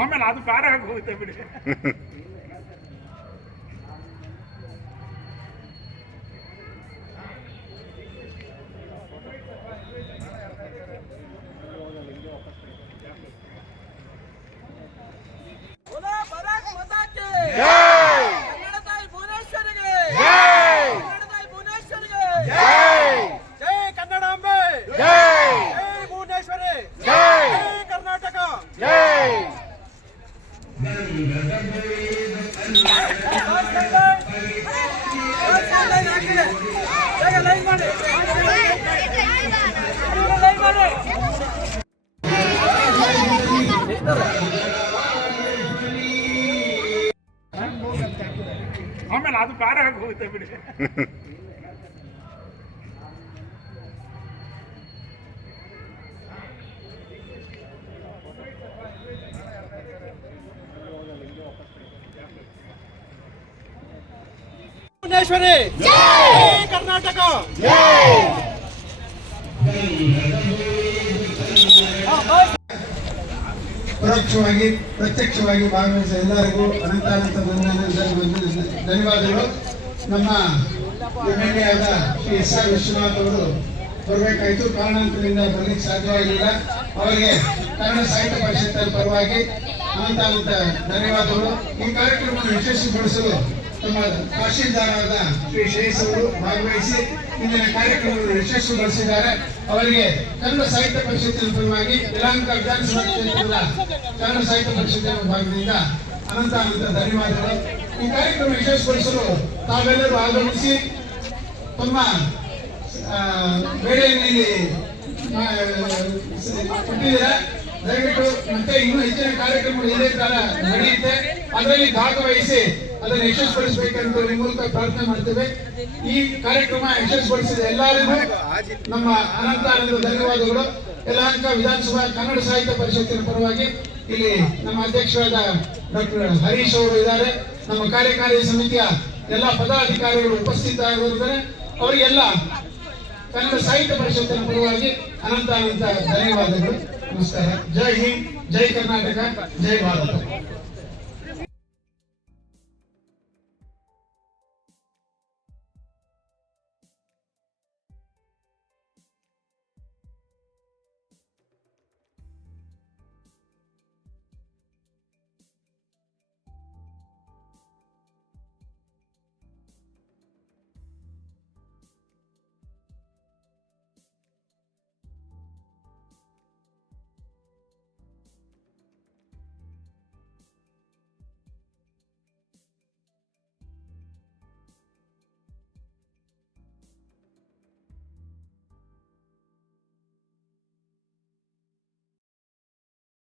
ಆಮೇಲೆ ಅದು ಬೇರೆ ಆಗಿ ಹೋಗುತ್ತೆ ಬಿಡಿ. ಆಮೇಲೆ ಅದು ಬೇರೆ ಆಗಿ ಹೋಗುತ್ತೆ ಬಿಡಿ. ಭುವನೇಶ್ವರಿ ಕರ್ನಾಟಕ. ಪರೋಕ್ಷವಾಗಿ ಪ್ರತ್ಯಕ್ಷವಾಗಿ ಭಾಗವಹಿಸಿದ ಎಲ್ಲರಿಗೂ ಅನಂತ ಧನ್ಯವಾದಗಳು. ನಮ್ಮ ಎಮ್ಎಲ್ಎ ಆದ ಶ್ರೀ ಎಸ್ ಆರ್ ವಿಶ್ವನಾಥ್ ಅವರು ಬರಬೇಕಾಯಿತು, ಕಾರಣಾಂತರದಿಂದ ಬರಲಿಕ್ಕೆ ಸಾಧ್ಯವಾಗಿಲ್ಲ. ಅವರಿಗೆ ಕನ್ನಡ ಸಾಹಿತ್ಯ ಪರಿಷತ್ತಿನ ಪರವಾಗಿ ಅನಂತ ಧನ್ಯವಾದಗಳು. ಈ ಕಾರ್ಯಕ್ರಮವನ್ನು ಯಶಸ್ವಿಗೊಳಿಸಲು ನಮ್ಮ ತಹಶೀಲ್ದಾರ್ ಶ್ರೀ ಶ್ರೇಯಸ್ ಅವರು ಭಾಗವಹಿಸಿ ಇಂದಿನ ಕಾರ್ಯಕ್ರಮವನ್ನು ಯಶಸ್ವಿಗೊಳಿಸಿದ್ದಾರೆ. ಅವರಿಗೆ ಕನ್ನಡ ಸಾಹಿತ್ಯ ಪರಿಷತ್ತಿನ ಪರವಾಗಿ ಯಲಹಂಕ ವಿಧಾನಸಭಾ ಕ್ಷೇತ್ರದ ಕನ್ನಡ ಸಾಹಿತ್ಯ ಪರಿಷತ್ತಿನ ಭಾಗದಿಂದ ಅನಂತ ಧನ್ಯವಾದಗಳು. ಈ ಕಾರ್ಯಕ್ರಮ ಯಶಸ್ವಿಗೊಳಿಸಲು ತಾವೆಲ್ಲರೂ ಆಗಮಿಸಿ ತಮ್ಮ ಬೇಳೆಯಲ್ಲಿ ಕೊಟ್ಟಿದ್ದೀರಾ. ದಯವಿಟ್ಟು ಮತ್ತೆ ಇನ್ನೂ ಹೆಚ್ಚಿನ ಕಾರ್ಯಕ್ರಮಗಳು ಇದೇ ತರ ನಡೆಯುತ್ತೆ, ಅದರಲ್ಲಿ ಭಾಗವಹಿಸಿ ಅದನ್ನು ಯಶಸ್ವಿಗೊಳಿಸಬೇಕಂತ ಈ ಮೂಲಕ ಪ್ರಾರ್ಥನೆ ಮಾಡ್ತೇವೆ. ಈ ಕಾರ್ಯಕ್ರಮ ಯಶಸ್ವಿಗೊಳಿಸಿದ ಎಲ್ಲರಿಗೂ ನಮ್ಮ ಅನಂತ ಧನ್ಯವಾದಗಳು. ಯಲಹಂಕ ವಿಧಾನಸಭಾ ಕನ್ನಡ ಸಾಹಿತ್ಯ ಪರಿಷತ್ತಿನ ಪರವಾಗಿ ಇಲ್ಲಿ ನಮ್ಮ ಅಧ್ಯಕ್ಷರಾದ ಡಾಕ್ಟರ್ ಹರೀಶ್ ಅವರು ಇದ್ದಾರೆ. ನಮ್ಮ ಕಾರ್ಯಕಾರಿ ಸಮಿತಿಯ ಎಲ್ಲ ಪದಾಧಿಕಾರಿಗಳು ಉಪಸ್ಥಿತರಾಗಿದ್ದಾರೆ. ಅವರಿಗೆಲ್ಲ ಕನ್ನಡ ಸಾಹಿತ್ಯ ಪರಿಷತ್ತಿನ ಪರವಾಗಿ ಅನಂತ ಧನ್ಯವಾದಗಳು. ನಮಸ್ಕಾರ. ಜೈ ಹಿಂದ್, ಜೈ ಕರ್ನಾಟಕ, ಜೈ ಭಾರತ.